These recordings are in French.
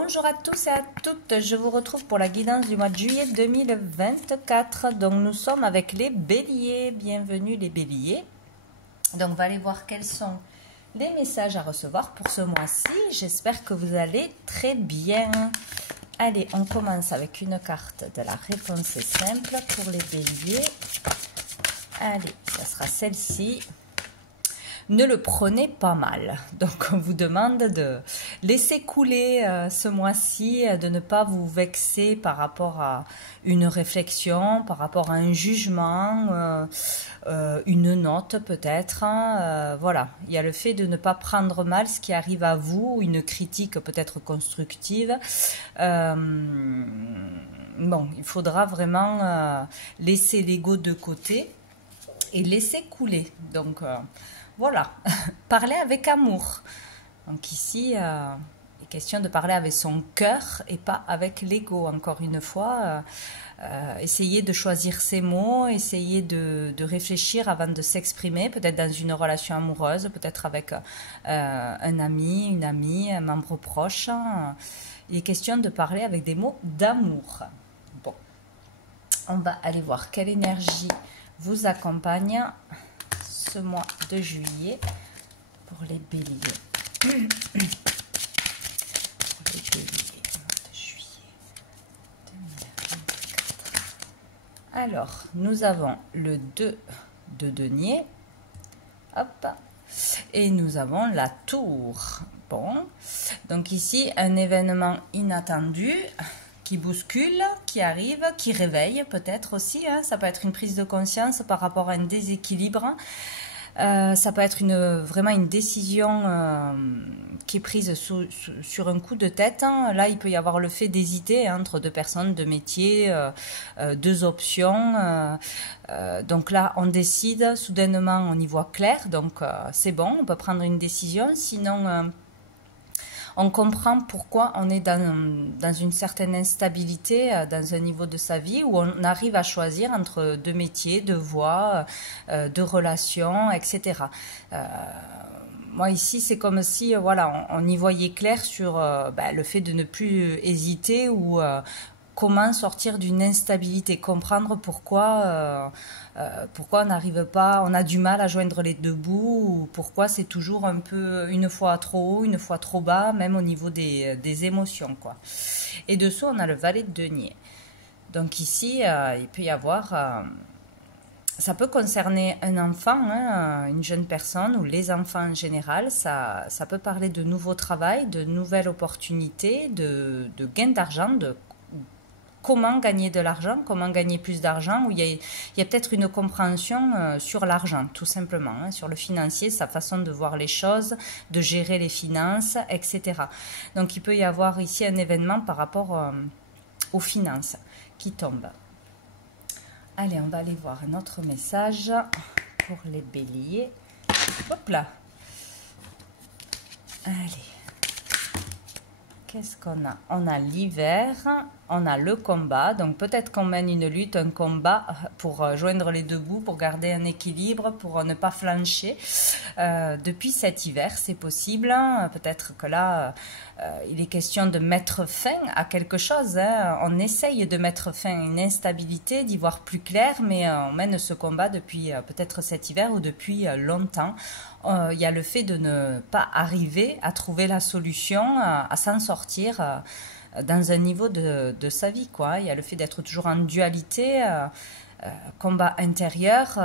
Bonjour à tous et à toutes, je vous retrouve pour la guidance du mois de juillet 2024. Donc nous sommes avec les béliers, bienvenue les béliers. Donc on va aller voir quels sont les messages à recevoir pour ce mois-ci. J'espère que vous allez très bien. Allez, on commence avec une carte de la réponse est simple pour les béliers. Allez, ça sera celle-ci. Ne le prenez pas mal. Donc, on vous demande de laisser couler ce mois-ci, de ne pas vous vexer par rapport à une réflexion, par rapport à un jugement, une note peut-être. Voilà, il y a le fait de ne pas prendre mal ce qui arrive à vous, une critique peut-être constructive. Bon, il faudra vraiment laisser l'ego de côté et laisser couler. Donc, voilà, parler avec amour. Donc ici, il est question de parler avec son cœur et pas avec l'ego. Encore une fois, essayez de choisir ses mots, essayez de réfléchir avant de s'exprimer, peut-être dans une relation amoureuse, peut-être avec un ami, une amie, un membre proche. Il est question de parler avec des mots d'amour. Bon, on va aller voir quelle énergie vous accompagne ce mois de juillet pour les béliers. Pour les béliers de juillet 2024. Alors, nous avons le 2 de denier. Hop. Et nous avons la tour. Bon. Donc ici, un événement inattendu qui bouscule, qui arrive, qui réveille peut-être aussi. Hein. Ça peut être une prise de conscience par rapport à un déséquilibre. Ça peut être vraiment une décision qui est prise sur un coup de tête. Hein. Là, il peut y avoir le fait d'hésiter entre deux personnes, deux métiers, deux options. Donc là, on décide, soudainement, on y voit clair. Donc, c'est bon, on peut prendre une décision. Sinon, on comprend pourquoi on est dans une certaine instabilité, dans un niveau de sa vie où on arrive à choisir entre deux métiers, deux voies, deux relations, etc. Moi ici, c'est comme si voilà, on y voyait clair sur le fait de ne plus hésiter ou comment sortir d'une instabilité, comprendre pourquoi on n'arrive pas, on a du mal à joindre les deux bouts, ou pourquoi c'est toujours un peu une fois trop haut, une fois trop bas, même au niveau des émotions, quoi. Et dessous, on a le valet de denier. Donc ici, il peut y avoir, ça peut concerner un enfant, hein, une jeune personne, ou les enfants en général. Ça peut parler de nouveaux travail, de nouvelles opportunités, de gain d'argent, de comment gagner de l'argent, comment gagner plus d'argent, où il y a peut-être une compréhension sur l'argent, tout simplement, hein, sur le financier, sa façon de voir les choses, de gérer les finances, etc. Donc il peut y avoir ici un événement par rapport aux finances qui tombe. Allez, on va aller voir un autre message pour les béliers. Hop là. Allez. Qu'est-ce qu'on a? On a l'hiver, on a le combat. Donc peut-être qu'on mène une lutte, un combat pour joindre les deux bouts, pour garder un équilibre, pour ne pas flancher. Depuis cet hiver, c'est possible. Peut-être que là, il est question de mettre fin à quelque chose. Hein. On essaye de mettre fin à une instabilité, d'y voir plus clair, mais on mène ce combat depuis peut-être cet hiver ou depuis longtemps. Il y a le fait de ne pas arriver à trouver la solution, à s'en sortir dans un niveau de sa vie, quoi. Il y a le fait d'être toujours en dualité, combat intérieur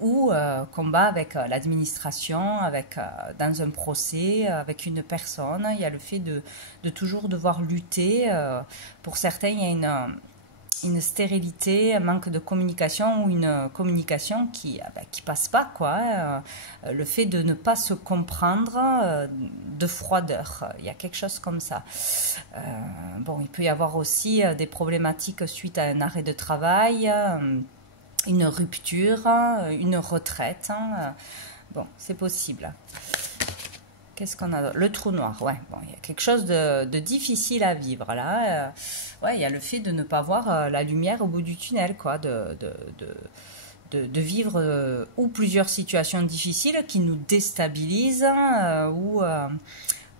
ou combat avec l'administration, dans un procès, avec une personne. Il y a le fait de toujours devoir lutter. Pour certains, il y a une stérilité, un manque de communication ou une communication qui passe pas, quoi. Le fait de ne pas se comprendre, de froideur, il y a quelque chose comme ça. Bon, il peut y avoir aussi des problématiques suite à un arrêt de travail, une rupture, une retraite. Bon, c'est possible. Qu'est-ce qu'on a? Le trou noir, ouais. Bon, il y a quelque chose de difficile à vivre, là. Ouais, il y a le fait de ne pas voir la lumière au bout du tunnel, quoi. De vivre ou plusieurs situations difficiles qui nous déstabilisent, ou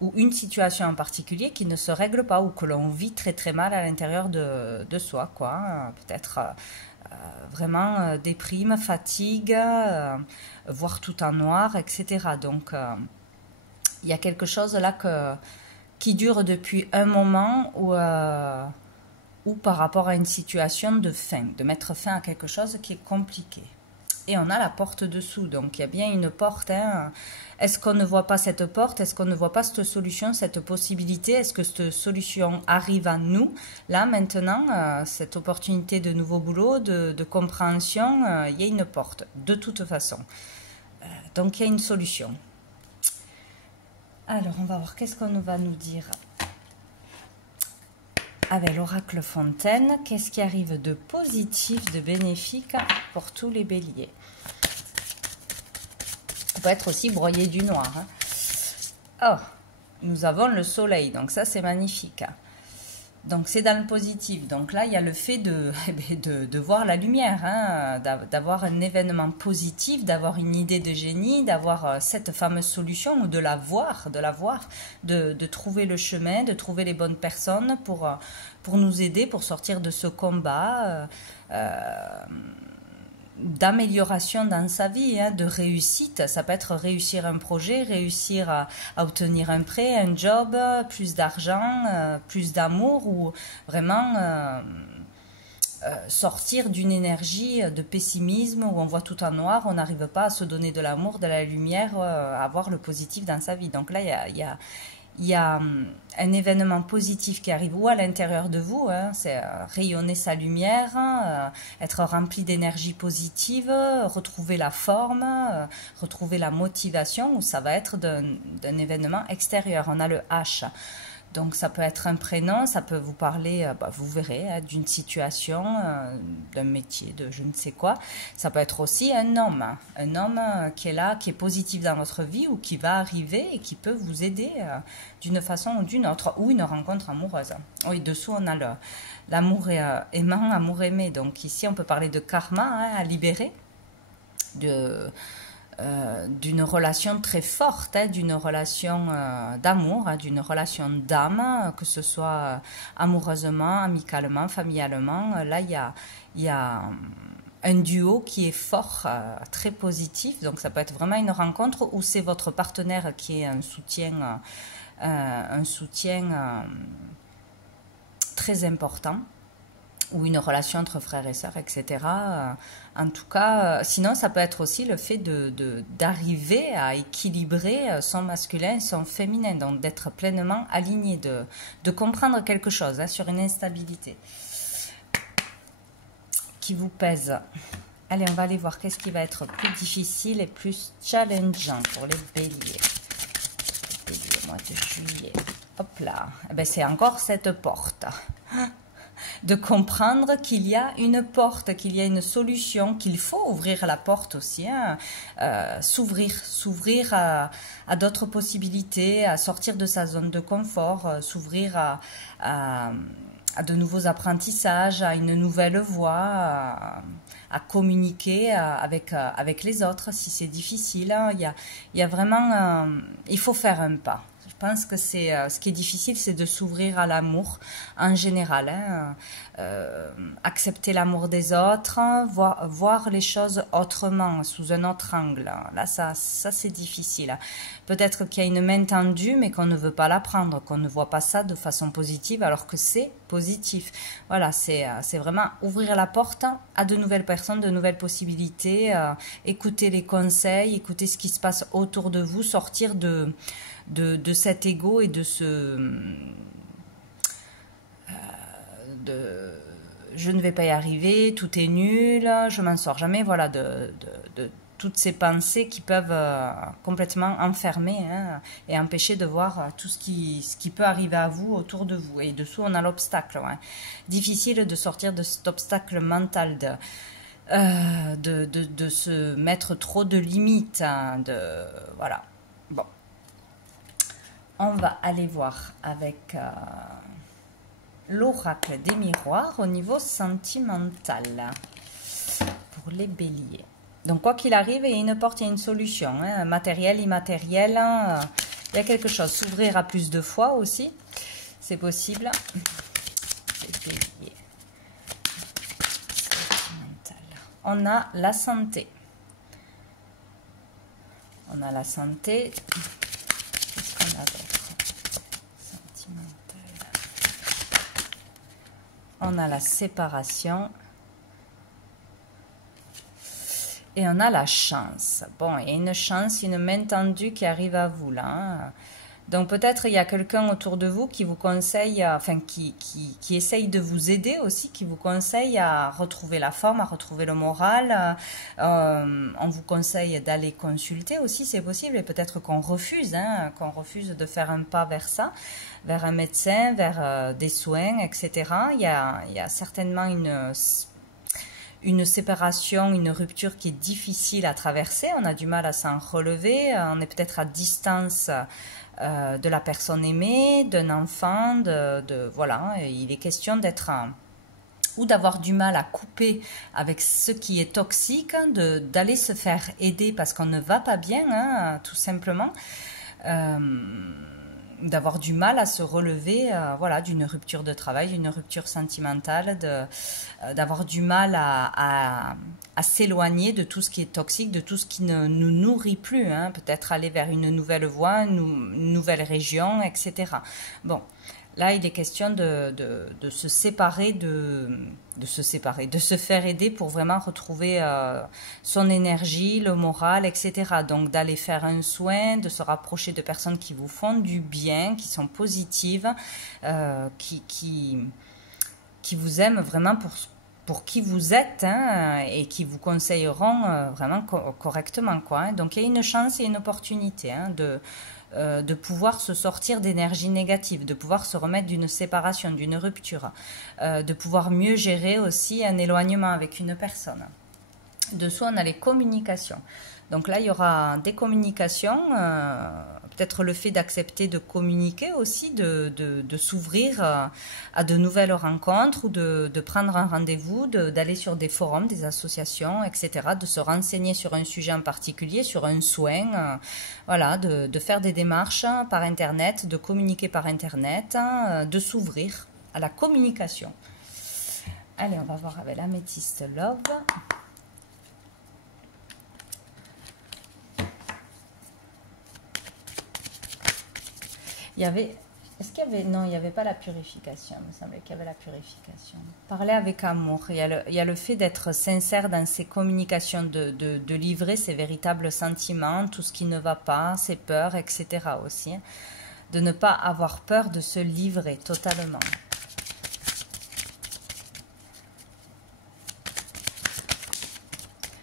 ou une situation en particulier qui ne se règle pas ou que l'on vit très très mal à l'intérieur de soi, quoi. Peut-être vraiment déprime, fatigue, voir tout en noir, etc. Donc, il y a quelque chose là qui dure depuis un moment ou par rapport à une situation de fin, de mettre fin à quelque chose qui est compliqué. Et on a la porte dessous, donc il y a bien une porte. Hein. Est-ce qu'on ne voit pas cette porte? Est-ce qu'on ne voit pas cette solution, cette possibilité? Est-ce que cette solution arrive à nous, là, maintenant, cette opportunité de nouveau boulot, de compréhension, il y a une porte, de toute façon. Donc il y a une solution. Alors, on va voir qu'est-ce qu'on va nous dire avec l'oracle Fontaine. Qu'est-ce qui arrive de positif, de bénéfique pour tous les béliers? On peut être aussi broyé du noir. Hein. Oh, nous avons le soleil, donc ça c'est magnifique. Donc c'est dans le positif. Donc là, il y a le fait de voir la lumière, hein, d'avoir un événement positif, d'avoir une idée de génie, d'avoir cette fameuse solution ou de la voir, de trouver le chemin, de trouver les bonnes personnes pour nous aider, pour sortir de ce combat d'amélioration dans sa vie, hein, de réussite. Ça peut être réussir un projet, réussir à obtenir un prêt, un job, plus d'argent, plus d'amour, ou vraiment sortir d'une énergie de pessimisme où on voit tout en noir, on n'arrive pas à se donner de l'amour, de la lumière, à voir le positif dans sa vie. Donc là, il y a un événement positif qui arrive ou à l'intérieur de vous, hein, c'est rayonner sa lumière, être rempli d'énergie positive, retrouver la forme, retrouver la motivation, ou ça va être d'un événement extérieur. On a le H. Donc ça peut être un prénom, ça peut vous parler, vous verrez, hein, d'une situation, d'un métier, de je ne sais quoi. Ça peut être aussi un homme qui est là, qui est positif dans votre vie ou qui va arriver et qui peut vous aider d'une façon ou d'une autre, ou une rencontre amoureuse. Oui, dessous on a l'amour aimant, amour aimé. Donc ici on peut parler de karma, hein, à libérer, d'une relation très forte, hein, d'une relation d'amour, hein, d'une relation d'âme, que ce soit amoureusement, amicalement, familialement. Là, il y a un duo qui est fort, très positif. Donc, ça peut être vraiment une rencontre où c'est votre partenaire qui est un soutien très important, ou une relation entre frères et sœurs, etc. En tout cas, sinon, ça peut être aussi le fait d'arriver à équilibrer son masculin et son féminin, donc d'être pleinement aligné, de comprendre quelque chose, hein, sur une instabilité qui vous pèse. Allez, on va aller voir qu'est-ce qui va être plus difficile et plus challengeant pour les béliers. Les béliers, mois de juillet. Hop là. Eh ben, c'est encore cette porte. De comprendre qu'il y a une porte, qu'il y a une solution, qu'il faut ouvrir la porte aussi, hein, s'ouvrir à d'autres possibilités, à sortir de sa zone de confort, s'ouvrir à de nouveaux apprentissages, à une nouvelle voie, à communiquer avec les autres si c'est difficile. Hein. Il y a vraiment, il faut faire un pas. Je pense que ce qui est difficile, c'est de s'ouvrir à l'amour en général. Hein. Accepter l'amour des autres, voir les choses autrement, sous un autre angle. Là, ça c'est difficile. Peut-être qu'il y a une main tendue, mais qu'on ne veut pas la prendre, qu'on ne voit pas ça de façon positive, alors que c'est positif. Voilà, c'est vraiment ouvrir la porte à de nouvelles personnes, de nouvelles possibilités, écouter les conseils, écouter ce qui se passe autour de vous, sortir de cet ego et de je ne vais pas y arriver, tout est nul, je m'en sors jamais, voilà, de toutes ces pensées qui peuvent complètement enfermer, hein, et empêcher de voir tout ce qui peut arriver à vous, autour de vous. Et dessous, on a l'obstacle. Ouais. Difficile de sortir de cet obstacle mental, de se mettre trop de limites, hein, voilà. Bon. On va aller voir avec l'oracle des miroirs au niveau sentimental pour les béliers. Donc quoi qu'il arrive, il y a une porte, il y a une solution, hein, matériel, immatériel, hein, Il y a quelque chose, s'ouvrir à plus de foi aussi, c'est possible. On a la santé. On a la santé. Qu'est-ce qu'on a d'autre? Sentimental. On a la séparation. Et on a la chance. Bon, il y a une chance, une main tendue qui arrive à vous là. Hein. Donc peut-être il y a quelqu'un autour de vous qui vous conseille, enfin qui essaye de vous aider aussi, qui vous conseille à retrouver la forme, à retrouver le moral. On vous conseille d'aller consulter aussi, c'est possible. Et peut-être qu'on refuse, hein, qu'on refuse de faire un pas vers ça, vers un médecin, vers des soins, etc. Il y a certainement une séparation, une rupture qui est difficile à traverser, on a du mal à s'en relever, on est peut-être à distance de la personne aimée, d'un enfant, voilà, il est question d'être ou d'avoir du mal à couper avec ce qui est toxique, d'aller se faire aider parce qu'on ne va pas bien, hein, tout simplement. D'avoir du mal à se relever voilà, d'une rupture de travail, d'une rupture sentimentale, d'avoir du mal à s'éloigner de tout ce qui est toxique, de tout ce qui ne nous nourrit plus, hein, peut-être aller vers une nouvelle voie, une nouvelle région, etc. Bon, là il est question de se séparer, de se faire aider pour vraiment retrouver son énergie, le moral, etc. Donc d'aller faire un soin, de se rapprocher de personnes qui vous font du bien, qui sont positives, qui vous aiment vraiment pour qui vous êtes, hein, et qui vous conseilleront vraiment correctement, quoi, hein. Donc il y a une chance et une opportunité, hein, de pouvoir se sortir d'énergie négative, de pouvoir se remettre d'une séparation, d'une rupture, de pouvoir mieux gérer aussi un éloignement avec une personne. Dessous, on a les communications. Donc là, il y aura des communications, peut-être le fait d'accepter de communiquer aussi, de s'ouvrir à de nouvelles rencontres ou de prendre un rendez-vous, d'aller sur des forums, des associations, etc., de se renseigner sur un sujet en particulier, sur un soin, voilà, de faire des démarches par Internet, de communiquer par Internet, de s'ouvrir à la communication. Allez, on va voir avec l'améthyste Love. Il y avait, est-ce qu'il y avait, non, il n'y avait pas la purification, il me semblait qu'il y avait la purification. Parler avec amour, il y a le fait d'être sincère dans ses communications, de livrer ses véritables sentiments, tout ce qui ne va pas, ses peurs, etc. aussi. De ne pas avoir peur de se livrer totalement.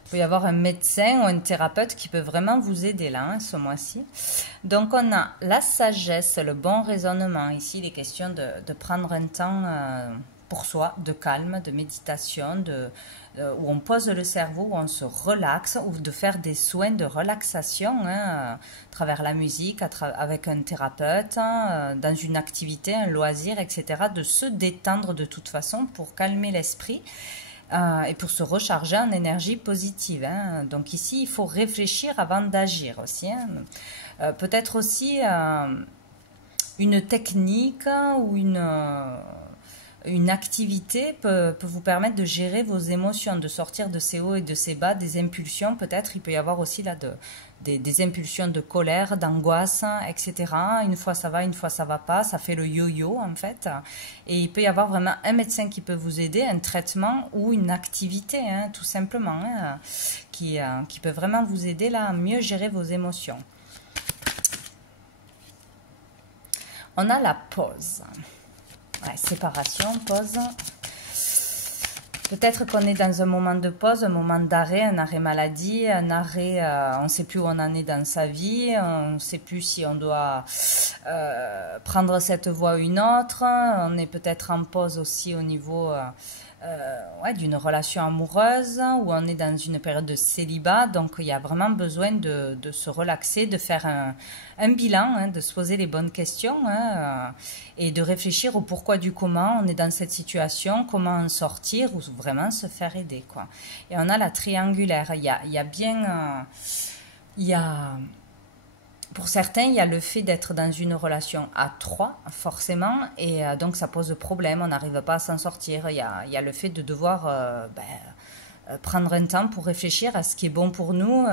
Il peut y avoir un médecin ou un thérapeute qui peut vraiment vous aider là, hein, ce mois-ci. Donc on a la sagesse, le bon raisonnement. Ici, il est question de prendre un temps pour soi, de calme, de méditation, où on pose le cerveau, où on se relaxe, ou de faire des soins de relaxation, hein, à travers la musique, avec un thérapeute, hein, dans une activité, un loisir, etc. De se détendre de toute façon pour calmer l'esprit. Et pour se recharger en énergie positive, hein. Donc ici, il faut réfléchir avant d'agir aussi, hein. Peut-être aussi une technique ou une activité peut vous permettre de gérer vos émotions, de sortir de ces hauts et de ces bas, des impulsions. Peut-être il peut y avoir aussi là des impulsions de colère, d'angoisse, etc. Une fois ça va, une fois ça va pas. Ça fait le yo-yo en fait. Et il peut y avoir vraiment un médecin qui peut vous aider, un traitement ou une activité, hein, tout simplement, hein, qui peut vraiment vous aider là à mieux gérer vos émotions. On a la pause. Ouais, séparation, pause. Peut-être qu'on est dans un moment de pause, un moment d'arrêt, un arrêt maladie, un arrêt, on ne sait plus où on en est dans sa vie, on ne sait plus si on doit prendre cette voie ou une autre. On est peut-être en pause aussi au niveau ouais, d'une relation amoureuse, où on est dans une période de célibat, donc il y a vraiment besoin de se relaxer, de faire un bilan, hein, de se poser les bonnes questions, hein, et de réfléchir au pourquoi du comment on est dans cette situation, comment en sortir ou vraiment se faire aider, quoi. Et on a la triangulaire, il y a bien... il y a Pour certains, il y a le fait d'être dans une relation à trois, forcément, et donc ça pose problème, on n'arrive pas à s'en sortir. Il y a le fait de devoir prendre un temps pour réfléchir à ce qui est bon pour nous,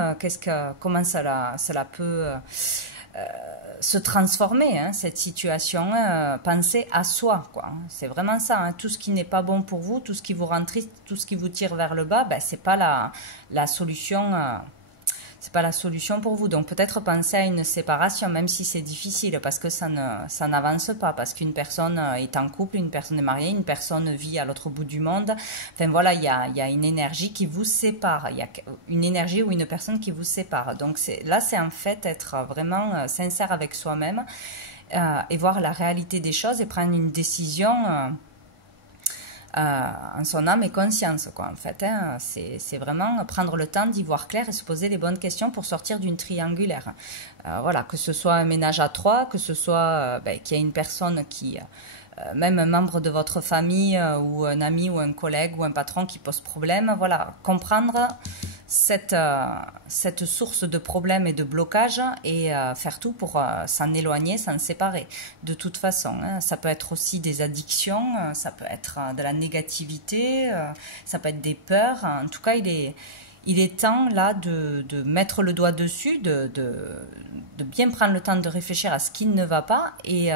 comment cela peut se transformer, hein, cette situation, penser à soi, quoi. C'est vraiment ça, hein. Tout ce qui n'est pas bon pour vous, tout ce qui vous rend triste, tout ce qui vous tire vers le bas, ben, c'est pas la solution. C'est pas la solution pour vous. Donc peut-être penser à une séparation, même si c'est difficile, parce que ça n'avance pas, parce qu'une personne est en couple, une personne est mariée, une personne vit à l'autre bout du monde. Enfin voilà, il y a une énergie qui vous sépare. Il y a une énergie ou une personne qui vous sépare. Donc là, c'est en fait être vraiment sincère avec soi-même et voir la réalité des choses et prendre une décision en son âme et conscience, quoi, en fait, hein. C'est vraiment prendre le temps d'y voir clair et se poser les bonnes questions pour sortir d'une triangulaire. Voilà, que ce soit un ménage à trois, que ce soit qu'il y ait une personne qui, même un membre de votre famille ou un ami ou un collègue ou un patron qui pose problème, voilà, comprendre cette source de problèmes et de blocages et faire tout pour s'en éloigner, s'en séparer. De toute façon, hein, ça peut être aussi des addictions, ça peut être de la négativité, ça peut être des peurs. En tout cas, il est temps là de mettre le doigt dessus, de bien prendre le temps de réfléchir à ce qui ne va pas et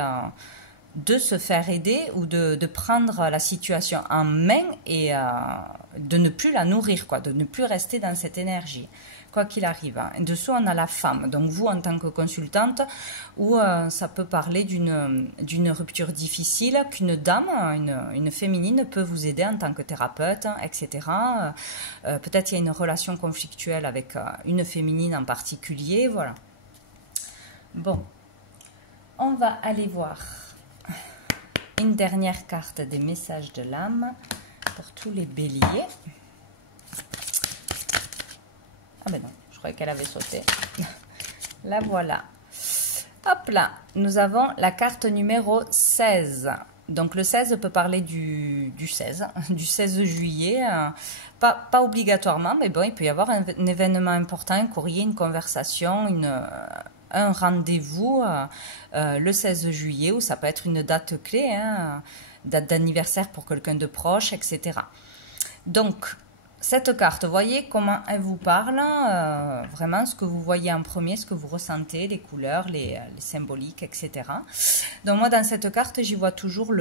de se faire aider ou de prendre la situation en main et de ne plus la nourrir, quoi, de ne plus rester dans cette énergie, quoi qu'il arrive. En dessous, on a la femme, donc vous en tant que consultante, où ça peut parler d'une rupture difficile, qu'une dame, une féminine peut vous aider en tant que thérapeute, etc. Peut-être il y a une relation conflictuelle avec une féminine en particulier, voilà. Bon, on va aller voir une dernière carte des messages de l'âme pour tous les béliers. Ah ben non, je croyais qu'elle avait sauté. La voilà. Hop là, nous avons la carte numéro 16. Donc le 16 peut parler du 16, du 16 juillet. Pas obligatoirement, mais bon, il peut y avoir un événement important, un courrier, une conversation, un rendez-vous le 16 juillet, où ça peut être une date clé, hein, date d'anniversaire pour quelqu'un de proche, etc. Donc, cette carte, voyez comment elle vous parle, vraiment ce que vous voyez en premier, ce que vous ressentez, les couleurs, les symboliques, etc. Donc moi, dans cette carte, j'y vois toujours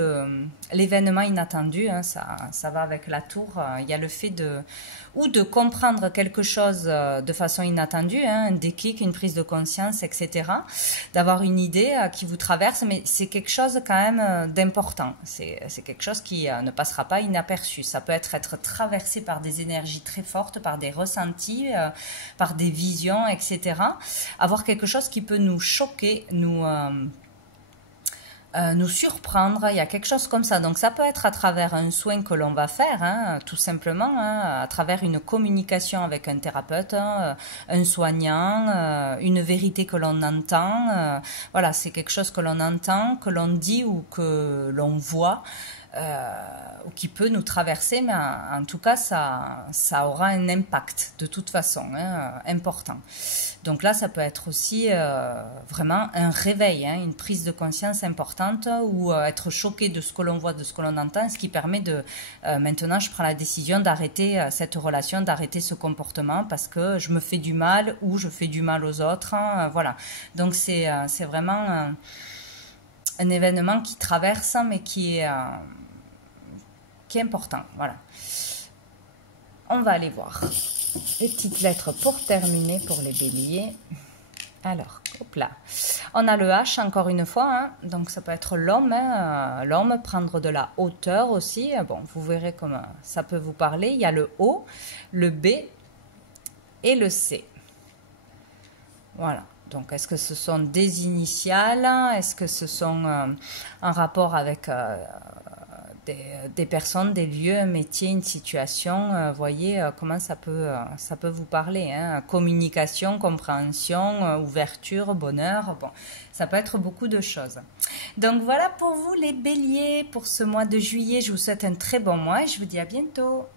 l'événement inattendu, hein, ça va avec la tour. Il y a le fait de comprendre quelque chose de façon inattendue, hein, un déclic, une prise de conscience, etc. D'avoir une idée qui vous traverse, mais c'est quelque chose quand même d'important. C'est quelque chose qui ne passera pas inaperçu. Ça peut être traversé par des énergies très fortes, par des ressentis, par des visions, etc. Avoir quelque chose qui peut nous choquer, nous surprendre, il y a quelque chose comme ça. Donc ça peut être à travers un soin que l'on va faire, hein, tout simplement, hein, à travers une communication avec un thérapeute, hein, un soignant, une vérité que l'on entend. Voilà, c'est quelque chose que l'on entend, que l'on dit ou que l'on voit. Ou qui peut nous traverser, mais en tout cas, ça aura un impact de toute façon, hein, important. Donc là, ça peut être aussi vraiment un réveil, hein, une prise de conscience importante ou être choqué de ce que l'on voit, de ce que l'on entend, ce qui permet de, maintenant, je prends la décision d'arrêter cette relation, d'arrêter ce comportement parce que je me fais du mal ou je fais du mal aux autres, hein, voilà. Donc c'est vraiment un événement qui traverse, mais qui est important, voilà. On va aller voir les petites lettres pour terminer pour les béliers. Alors, hop là. On a le H encore une fois, hein, donc ça peut être l'homme, hein, l'homme, prendre de la hauteur aussi. Bon, vous verrez comment ça peut vous parler. Il y a le O, le B et le C. Voilà. Donc, est-ce que ce sont des initiales? Est-ce que ce sont en rapport avec des personnes, des lieux, un métier, une situation? Voyez comment ça peut vous parler, hein. Communication, compréhension, ouverture, bonheur. Bon, ça peut être beaucoup de choses. Donc, voilà pour vous les béliers pour ce mois de juillet. Je vous souhaite un très bon mois et je vous dis à bientôt.